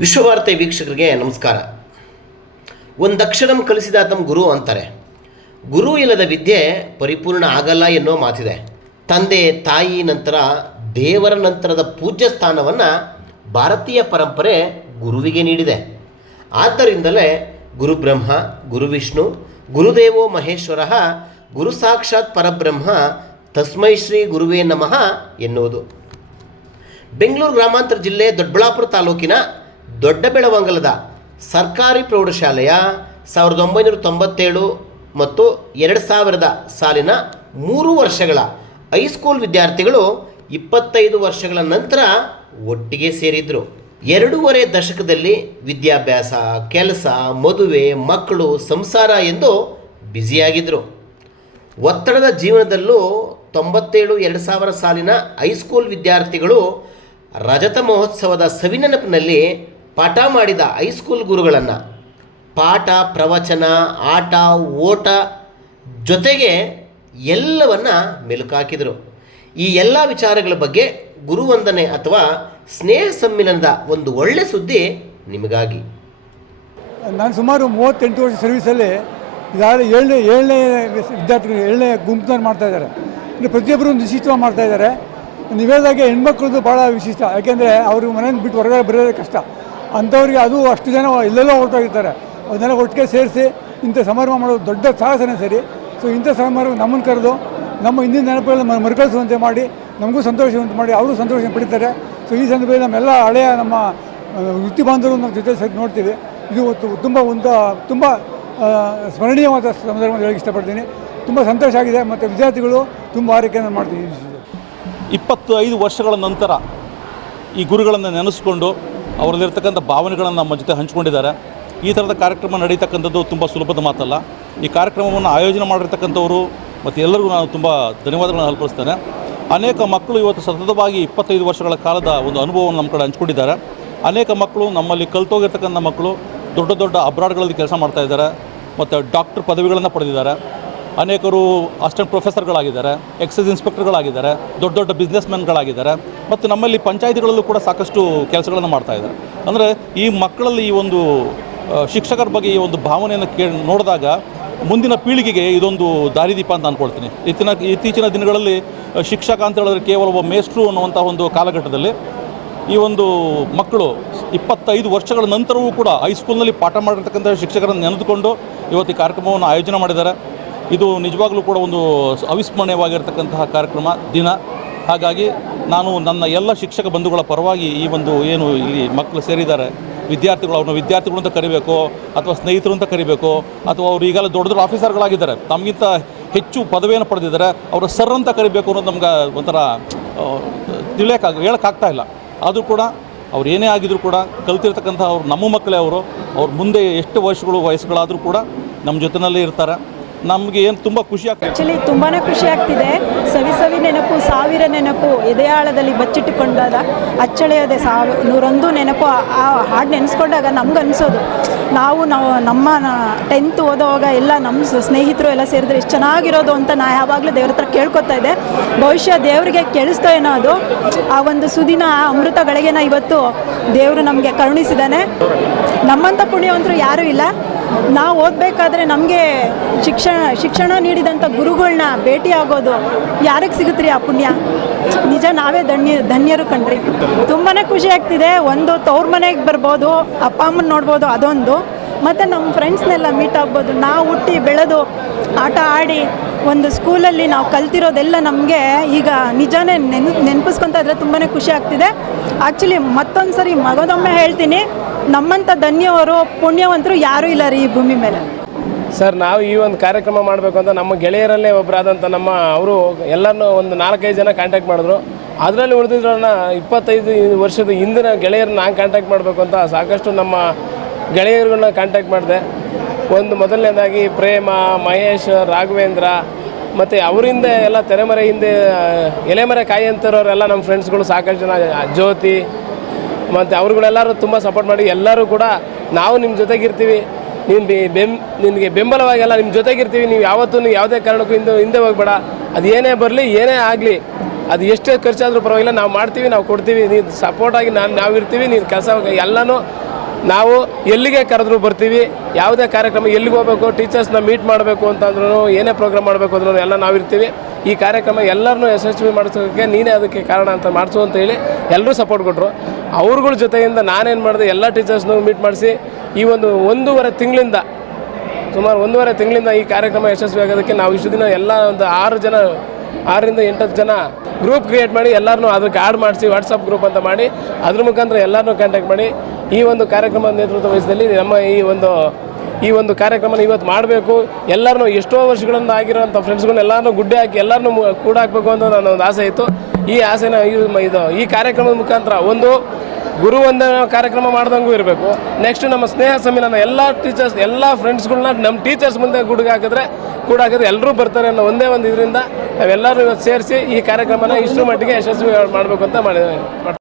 ವಿಶ್ವವಾರ್ತೆ ವೀಕ್ಷಕರಿಗೆ ನಮಸ್ಕಾರ. ಒಂದಕ್ಷರಂ ಕಲಿಸಿದಾತಂ ಗುರು ಅಂತಾರೆ. ಗುರು ಇಲ್ಲದ ವಿದ್ಯೆ ಪರಿಪೂರ್ಣ ಆಗಲ್ಲ ಎನ್ನೋ ಮಾತಿದೆ. ತಂದೆ ತಾಯಿ ನಂತರ ದೇವರ ನಂತರದ ಪೂಜ್ಯ ಸ್ಥಾನವನ್ನು ಭಾರತೀಯ ಪರಂಪರೆ ಗುರುವಿಗೆ ನೀಡಿದೆ. ಆದ್ದರಿಂದಲೇ ಗುರು ಬ್ರಹ್ಮ, ಗುರು ವಿಷ್ಣು, ಗುರುದೇವೋ ಮಹೇಶ್ವರ, ಗುರು ಸಾಕ್ಷಾತ್ ಪರಬ್ರಹ್ಮ, ತಸ್ಮೈ ಶ್ರೀ ಗುರುವೇ ನಮಃ ಎನ್ನುವುದು. ಬೆಂಗಳೂರು ಗ್ರಾಮಾಂತರ ಜಿಲ್ಲೆ ದೊಡ್ಡಬಳ್ಳಾಪುರ ತಾಲೂಕಿನ ದೊಡ್ಡಬೆಳವಂಗಲದ ಸರ್ಕಾರಿ ಪ್ರೌಢಶಾಲೆಯ 1997 ಮತ್ತು 2000 ಸಾಲಿನ 3 ವರ್ಷಗಳ ಹೈಸ್ಕೂಲ್ ವಿದ್ಯಾರ್ಥಿಗಳು 25 ವರ್ಷಗಳ ನಂತರ ಒಟ್ಟಿಗೆ ಸೇರಿದ್ರು. 2.5 ದಶಕದಲ್ಲಿ ವಿದ್ಯಾಭ್ಯಾಸ, ಕೆಲಸ, ಮದುವೆ, ಮಕ್ಕಳು, ಸಂಸಾರ ಎಂದು ಬ್ಯುಸಿಯಾಗಿದ್ದರು. ಒತ್ತಡದ ಜೀವನದಲ್ಲೂ 97-2000 ಸಾಲಿನ ಹೈಸ್ಕೂಲ್ ವಿದ್ಯಾರ್ಥಿಗಳು ರಜತ ಮಹೋತ್ಸವದ ಸವಿನೆನಪಿನಲ್ಲಿ ಪಾಠ ಮಾಡಿದ ಹೈಸ್ಕೂಲ್ ಗುರುಗಳನ್ನು ಪಾಠ, ಪ್ರವಚನ, ಆಟ, ಓಟ ಜೊತೆಗೆ ಎಲ್ಲವನ್ನ ಮೆಲುಕಾಕಿದರು. ಈ ಎಲ್ಲ ವಿಚಾರಗಳ ಬಗ್ಗೆ ಗುರುವಂದನೆ ಅಥವಾ ಸ್ನೇಹ ಸಮ್ಮಿಲನದ ಒಂದು ಒಳ್ಳೆ ಸುದ್ದಿ ನಿಮಗಾಗಿ. ನಾನು ಸುಮಾರು 38 ವರ್ಷ ಸರ್ವೀಸಲ್ಲಿ ಇದಾದ ಏಳನೇ ವಿದ್ಯಾರ್ಥಿಗಳು 7ನೇ ಗುಂಪನ್ನು ಮಾಡ್ತಾಯಿದ್ದಾರೆ. ಇನ್ನು ಪ್ರತಿಯೊಬ್ಬರು ಒಂದು ವಿಶಿಷ್ಟವಾಗಿ ಮಾಡ್ತಾಯಿದ್ದಾರೆ. ನೀವು ಹೇಳಿದಾಗೆ ಹೆಣ್ಮಕ್ಳದ್ದು ಭಾಳ ವಿಶಿಷ್ಟ. ಯಾಕೆಂದರೆ ಅವರು ಮನೆಯಿಂದ ಬಿಟ್ಟು ಹೊರಗಡೆ ಬರೋದೇ ಕಷ್ಟ. ಅಂಥವ್ರಿಗೆ ಅದು ಅಷ್ಟು ಜನ ಎಲ್ಲೆಲ್ಲೋ ಹೊರಟೋಗಿರ್ತಾರೆ. ಅದನ್ನೆಲ್ಲ ಒಟ್ಟಿಗೆ ಸೇರಿಸಿ ಇಂಥ ಸಮಾರಂಭ ಮಾಡೋದು ದೊಡ್ಡ ಸಾಹಸನೇ ಸರಿ. ಸೊ ಇಂಥ ಸಮಾರಂಭ ನಮ್ಮನ್ನು ಕರೆದು ನಮ್ಮ ಹಿಂದಿನ ನೆನಪುಗಳನ್ನ ಮರುಕಳಿಸುವಂತೆ ಮಾಡಿ ನಮಗೂ ಸಂತೋಷವಂತೆ ಮಾಡಿ ಅವರು ಸಂತೋಷ ಪಡಿತಾರೆ. ಸೊ ಈ ಸಂದರ್ಭದಲ್ಲಿ ನಮ್ಮೆಲ್ಲ ಹಳೆಯ ನಮ್ಮ ವೃತ್ತಿ ಬಾಂಧವರು ನಮ್ಮ ಜೊತೆ ಸೇರಿ ನೋಡ್ತೀವಿ. ಇದು ತುಂಬ ಸ್ಮರಣೀಯವಾದ ಸಂದರ್ಭ ಅಂತ ಹೇಳಕ್ಕೆ ಇಷ್ಟಪಡ್ತೀನಿ. ತುಂಬ ಸಂತೋಷ ಆಗಿದೆ ಮತ್ತು ವಿದ್ಯಾರ್ಥಿಗಳು ತುಂಬ ಆರೈಕೆಯನ್ನು ಮಾಡ್ತೀವಿ. 25 ವರ್ಷಗಳ ನಂತರ ಈ ಗುರುಗಳನ್ನು ನೆನೆಸ್ಕೊಂಡು ಅವರಲ್ಲಿರ್ತಕ್ಕಂಥ ಭಾವನೆಗಳನ್ನು ನಮ್ಮ ಜೊತೆ ಹಂಚ್ಕೊಂಡಿದ್ದಾರೆ. ಈ ಥರದ ಕಾರ್ಯಕ್ರಮ ನಡೀತಕ್ಕಂಥದ್ದು ತುಂಬ ಸುಲಭದ ಮಾತಲ್ಲ. ಈ ಕಾರ್ಯಕ್ರಮವನ್ನು ಆಯೋಜನೆ ಮಾಡಿರ್ತಕ್ಕಂಥವರು ಮತ್ತು ಎಲ್ಲರಿಗೂ ನಾನು ತುಂಬ ಧನ್ಯವಾದಗಳನ್ನು ಅರ್ಪಿಸ್ತೇನೆ. ಅನೇಕ ಮಕ್ಕಳು ಇವತ್ತು ಸತತವಾಗಿ 25 ವರ್ಷಗಳ ಕಾಲದ ಒಂದು ಅನುಭವವನ್ನು ನಮ್ಮ ಕಡೆ ಹಂಚ್ಕೊಂಡಿದ್ದಾರೆ. ಅನೇಕ ಮಕ್ಕಳು ನಮ್ಮಲ್ಲಿ ಕಲ್ತೋಗಿರ್ತಕ್ಕಂಥ ಮಕ್ಕಳು ದೊಡ್ಡ ದೊಡ್ಡ ಅಬ್ರಾಡ್ಗಳಲ್ಲಿ ಕೆಲಸ ಮಾಡ್ತಾಯಿದ್ದಾರೆ ಮತ್ತು ಡಾಕ್ಟರ್ ಪದವಿಗಳನ್ನು ಪಡೆದಿದ್ದಾರೆ. ಅನೇಕರು ಅಸಿಸ್ಟೆಂಟ್ ಪ್ರೊಫೆಸರ್ಗಳಾಗಿದ್ದಾರೆ, ಎಕ್ಸೈಸ್ ಇನ್ಸ್ಪೆಕ್ಟರ್ಗಳಾಗಿದ್ದಾರೆ, ದೊಡ್ಡ ದೊಡ್ಡ ಬಿಸ್ನೆಸ್ ಮ್ಯಾನ್ಗಳಾಗಿದ್ದಾರೆ ಮತ್ತು ನಮ್ಮಲ್ಲಿ ಪಂಚಾಯಿತಿಗಳಲ್ಲೂ ಕೂಡ ಸಾಕಷ್ಟು ಕೆಲಸಗಳನ್ನು ಮಾಡ್ತಾಯಿದ್ದಾರೆ. ಅಂದರೆ ಈ ಮಕ್ಕಳಲ್ಲಿ ಈ ಒಂದು ಶಿಕ್ಷಕರ ಬಗ್ಗೆ ಈ ಒಂದು ಭಾವನೆಯನ್ನು ನೋಡಿದಾಗ ಮುಂದಿನ ಪೀಳಿಗೆಗೆ ಇದೊಂದು ದಾರಿದೀಪ ಅಂತ ಅಂದ್ಕೊಳ್ತೀನಿ. ಇತ್ತೀಚಿನ ದಿನಗಳಲ್ಲಿ ಶಿಕ್ಷಕ ಅಂತ ಹೇಳಿದ್ರೆ ಕೇವಲ ಒಬ್ಬ ಮೇಸ್ಟ್ರು ಅನ್ನುವಂಥ ಒಂದು ಕಾಲಘಟ್ಟದಲ್ಲಿ ಈ ಒಂದು ಮಕ್ಕಳು 25 ವರ್ಷಗಳ ನಂತರವೂ ಕೂಡ ಹೈಸ್ಕೂಲ್ನಲ್ಲಿ ಪಾಠ ಮಾಡಿರ್ತಕ್ಕಂಥ ಶಿಕ್ಷಕರನ್ನು ನೆನೆದುಕೊಂಡು ಇವತ್ತು ಈ ಕಾರ್ಯಕ್ರಮವನ್ನು ಆಯೋಜನೆ ಮಾಡಿದ್ದಾರೆ. ಇದು ನಿಜವಾಗ್ಲೂ ಕೂಡ ಒಂದು ಅವಿಸ್ಮರಣೀಯವಾಗಿರ್ತಕ್ಕಂತಹ ಕಾರ್ಯಕ್ರಮ ದಿನ. ಹಾಗಾಗಿ ನಾನು ನನ್ನ ಎಲ್ಲ ಶಿಕ್ಷಕ ಬಂಧುಗಳ ಪರವಾಗಿ ಈ ಒಂದು ಏನು ಇಲ್ಲಿ ಮಕ್ಕಳು ಸೇರಿದ್ದಾರೆ ವಿದ್ಯಾರ್ಥಿಗಳು, ಅವ್ರನ್ನ ವಿದ್ಯಾರ್ಥಿಗಳು ಅಂತ ಕರಿಬೇಕು ಅಥವಾ ಸ್ನೇಹಿತರು ಅಂತ ಕರಿಬೇಕು ಅಥವಾ ಅವರು ಈಗಲೇ ದೊಡ್ಡ ದೊಡ್ಡ ಆಫೀಸರ್ಗಳಾಗಿದ್ದಾರೆ, ತಮಗಿಂತ ಹೆಚ್ಚು ಪದವಿಯನ್ನು ಪಡೆದಿದ್ದಾರೆ, ಅವರು ಸರ್ ಅಂತ ಕರಿಬೇಕು ಅನ್ನೋದು ನಮ್ಗೆ ಒಂಥರ ಹೇಳೋಕ್ಕಾಗ್ತಾ ಇಲ್ಲ. ಆದರೂ ಕೂಡ ಅವ್ರು ಏನೇ ಆಗಿದ್ರು ಕೂಡ ಕಲ್ತಿರ್ತಕ್ಕಂಥ ಅವ್ರು ನಮ್ಮ ಮಕ್ಕಳೇ. ಅವ್ರು ಮುಂದೆ ಎಷ್ಟು ವಯಸ್ಸುಗಳಾದರೂ ಕೂಡ ನಮ್ಮ ಜೊತೆಯಲ್ಲೇ ಇರ್ತಾರೆ. ನಮಗೆ ಏನು ತುಂಬ ಖುಷಿ ಆಗ್ತದೆ. ಆ್ಯಕ್ಚುಲಿ ತುಂಬಾ ಖುಷಿ ಆಗ್ತಿದೆ. ಸವಿ ನೆನಪು, ಸಾವಿರ ನೆನಪು, ಎದೆಯಾಳದಲ್ಲಿ ಬಚ್ಚಿಟ್ಟುಕೊಂಡಾಗ ಅಚ್ಚಳೆಯದೆ 101 ನೆನಪು. ಆ ಹಾಡು ನೆನೆಸ್ಕೊಂಡಾಗ ನಮ್ಗೆ ಅನಿಸೋದು ನಾವು ನಮ್ಮ 10th ಓದೋವಾಗ ಎಲ್ಲ ನಮ್ಮ ಸ್ನೇಹಿತರು ಎಲ್ಲ ಸೇರಿದ್ರೆ ಎಷ್ಟು ಚೆನ್ನಾಗಿರೋದು ಅಂತ ನಾ ಯಾವಾಗಲೂ ದೇವ್ರ ಹತ್ರ ಕೇಳ್ಕೊತಾ ಇದ್ದೆ. ಬಹುಶಃ ದೇವರಿಗೆ ಕೇಳಿಸ್ತೋ ಏನೋ ಅದು. ಆ ಒಂದು ಸುದಿನ ಅಮೃತ ಗಳಿಗೆನ ಇವತ್ತು ದೇವರು ನಮಗೆ ಕರುಣಿಸಿದ್ದಾನೆ. ನಮ್ಮಂಥ ಪುಣ್ಯವಂತರು ಯಾರೂ ಇಲ್ಲ. ನಾವು ಓದಬೇಕಾದ್ರೆ ನಮಗೆ ಶಿಕ್ಷಣ ನೀಡಿದಂಥ ಗುರುಗಳನ್ನ ಭೇಟಿ ಆಗೋದು ಯಾರಿಗೆ ಸಿಗುತ್ತೀರಿ ಆ ಪುಣ್ಯ? ನಿಜ ನಾವೇ ಧನ್ಯರು ಕಣ್ರಿ. ತುಂಬಾ ಖುಷಿ ಆಗ್ತಿದೆ. ಒಂದು ತವ್ರ ಮನೆಗೆ ಬರ್ಬೋದು, ಅಪ್ಪ ಅಮ್ಮನ ನೋಡ್ಬೋದು, ಅದೊಂದು. ಮತ್ತು ನಮ್ಮ ಫ್ರೆಂಡ್ಸ್ನೆಲ್ಲ ಮೀಟ್ ಆಗ್ಬೋದು. ನಾವು ಹುಟ್ಟಿ ಬೆಳೆದು ಆಟ ಆಡಿ ಒಂದು ಸ್ಕೂಲಲ್ಲಿ ನಾವು ಕಲ್ತಿರೋದೆಲ್ಲ ನಮಗೆ ಈಗ ನಿಜಾನೇ ನೆನಪಿಸ್ಕೊತಾ ಇದ್ರೆ ತುಂಬಾ ಖುಷಿ ಆಗ್ತಿದೆ. ಆ್ಯಕ್ಚುಲಿ ಮತ್ತೊಂದು ಸರಿ ಮಗದೊಮ್ಮೆ ಹೇಳ್ತೀನಿ, ನಮ್ಮಂಥ ಧನ್ಯವರು ಪುಣ್ಯವಂತರು ಯಾರೂ ಇಲ್ಲ ರೀ ಈ ಭೂಮಿ ಮೇಲೆ. ಸರ್, ನಾವು ಈ ಒಂದು ಕಾರ್ಯಕ್ರಮ ಮಾಡಬೇಕು ಅಂತ ನಮ್ಮ ಗೆಳೆಯರಲ್ಲೇ ಒಬ್ಬರಾದಂಥ ಅವರು ಎಲ್ಲರನ್ನೂ ಒಂದು 4-5 ಜನ ಕಾಂಟ್ಯಾಕ್ಟ್ ಮಾಡಿದ್ರು. ಅದರಲ್ಲಿ ಉಳಿದಿದ್ರನ್ನ 25 ವರ್ಷದ ಹಿಂದಿನ ಗೆಳೆಯರನ್ನ ನಾನು ಕಾಂಟ್ಯಾಕ್ಟ್ ಮಾಡಬೇಕು ಅಂತ ಸಾಕಷ್ಟು ನಮ್ಮ ಗೆಳೆಯರುಗಳನ್ನ ಕಾಂಟ್ಯಾಕ್ಟ್ ಮಾಡಿದೆ. ಮೊದಲನೇದಾಗಿ ಪ್ರೇಮ, ಮಹೇಶ್, ರಾಘವೇಂದ್ರ ಮತ್ತು ಅವರಿಂದ ಎಲ್ಲ ತೆರೆಮರೆ ಹಿಂದೆ ಎಲೆಮರೆ ಕಾಯಿ ಅಂತಾರೋರೆಲ್ಲ ನಮ್ಮ ಫ್ರೆಂಡ್ಸ್ಗಳು ಸಾಕಷ್ಟು ಜನ, ಜ್ಯೋತಿ ಮತ್ತು ಅವ್ರುಗಳೆಲ್ಲರೂ ತುಂಬ ಸಪೋರ್ಟ್ ಮಾಡಿ ಎಲ್ಲರೂ ಕೂಡ ನಾವು ನಿಮ್ಮ ಜೊತೆಗಿರ್ತೀವಿ, ನಿನಗೆ ಬೆಂಬಲವಾಗಿ ಎಲ್ಲ ನಿಮ್ಮ ಜೊತೆಗಿರ್ತೀವಿ, ನೀವು ಯಾವತ್ತೂ ಯಾವುದೇ ಕಾರಣಕ್ಕೂ ಹಿಂದೆ ಹೋಗ್ಬೇಡ, ಅದು ಏನೇ ಬರಲಿ ಏನೇ ಆಗಲಿ, ಅದು ಎಷ್ಟೇ ಖರ್ಚಾದರೂ ಪರವಾಗಿಲ್ಲ, ನಾವು ಮಾಡ್ತೀವಿ, ನಾವು ಕೊಡ್ತೀವಿ, ನೀನು ಸಪೋರ್ಟಾಗಿ ನಾವು ಇರ್ತೀವಿ, ನೀನು ಕೆಲಸ ಎಲ್ಲನೂ ನಾವು ಎಲ್ಲಿಗೆ ಕರೆದ್ರೂ ಬರ್ತೀವಿ, ಯಾವುದೇ ಕಾರ್ಯಕ್ರಮ ಎಲ್ಲಿಗೆ ಹೋಗಬೇಕು, ಟೀಚರ್ಸ್ನ ಮೀಟ್ ಮಾಡಬೇಕು ಅಂತಂದ್ರೂ, ಏನೇ ಪ್ರೋಗ್ರಾಮ್ ಮಾಡಬೇಕು ಅಂದ್ರೂ ಎಲ್ಲ ನಾವಿರ್ತೀವಿ. ಈ ಕಾರ್ಯಕ್ರಮ ಎಲ್ಲರನ್ನೂ ಯಶಸ್ವಿ ಮಾಡಿಸೋಕ್ಕೆ ನೀನೇ ಅದಕ್ಕೆ ಕಾರಣ ಅಂತ ಮಾಡಿಸು ಅಂತ ಹೇಳಿ ಎಲ್ಲರೂ ಸಪೋರ್ಟ್ ಕೊಟ್ಟರು. ಅವ್ರಗಳ ಜೊತೆಯಿಂದ ನಾನೇನು ಮಾಡಿದೆ, ಎಲ್ಲ ಟೀಚರ್ಸ್ನೂ ಮೀಟ್ ಮಾಡಿಸಿ ಈ ಒಂದು 1.5 ತಿಂಗಳಿಂದ ಸುಮಾರು 1.5 ತಿಂಗಳಿಂದ ಈ ಕಾರ್ಯಕ್ರಮ ಯಶಸ್ವಿ ಆಗೋದಕ್ಕೆ ನಾವು ಇಷ್ಟು ದಿನ ಎಲ್ಲ ಒಂದು 6ರಿಂದ 8 ಜನ ಗ್ರೂಪ್ ಕ್ರಿಯೇಟ್ ಮಾಡಿ ಎಲ್ಲರನ್ನೂ ಅದಕ್ಕೆ ಆ್ಯಡ್ ಮಾಡಿಸಿ ವಾಟ್ಸಪ್ ಗ್ರೂಪ್ ಅಂತ ಮಾಡಿ ಅದ್ರ ಮುಖಾಂತರ ಎಲ್ಲರನ್ನೂ ಕಾಂಟ್ಯಾಕ್ಟ್ ಮಾಡಿ ಈ ಒಂದು ಕಾರ್ಯಕ್ರಮದ ನೇತೃತ್ವ ವಹಿಸಿದಲ್ಲಿ ನಮ್ಮ ಈ ಒಂದು ಕಾರ್ಯಕ್ರಮನ ಇವತ್ತು ಮಾಡಬೇಕು. ಎಲ್ಲರನ್ನೂ ಎಷ್ಟೋ ವರ್ಷಗಳಿಂದ ಆಗಿರೋಂಥ ಫ್ರೆಂಡ್ಸ್ಗಳನ್ನ ಎಲ್ಲರನ್ನೂ ಗುಡ್ಡೆ ಹಾಕಿ ಎಲ್ಲರನ್ನೂ ಕೂಡ ಹಾಕಬೇಕು ಅಂತ ನನ್ನ ಒಂದು ಆಸೆ ಇತ್ತು. ಈ ಆಸೆನ ಈ ಕಾರ್ಯಕ್ರಮದ ಮುಖಾಂತರ ಒಂದು ಗುರು ವಂದನಾ ಕಾರ್ಯಕ್ರಮ ಮಾಡ್ದಂಗೂ ಇರಬೇಕು. ನೆಕ್ಸ್ಟ್ ನಮ್ಮ ಸ್ನೇಹ ಸಮ್ಮೇಳನ ಎಲ್ಲ ಟೀಚರ್ಸ್ ಎಲ್ಲ ಫ್ರೆಂಡ್ಸ್ಗಳನ್ನ ನಮ್ಮ ಟೀಚರ್ಸ್ ಮುಂದೆ ಕೂಡ ಹಾಕಿದ್ರೆ ಎಲ್ಲರೂ ಬರ್ತಾರೆ ಅನ್ನೋ ಒಂದೇ ಒಂದು ಇದರಿಂದ ನಾವೆಲ್ಲರೂ ಇವತ್ತು ಸೇರಿಸಿ ಈ ಕಾರ್ಯಕ್ರಮನ ಇಷ್ಟರ ಮಟ್ಟಿಗೆ ಯಶಸ್ವಿ ಮಾಡಬೇಕು ಅಂತ ಮಾಡ್ತೀವಿ.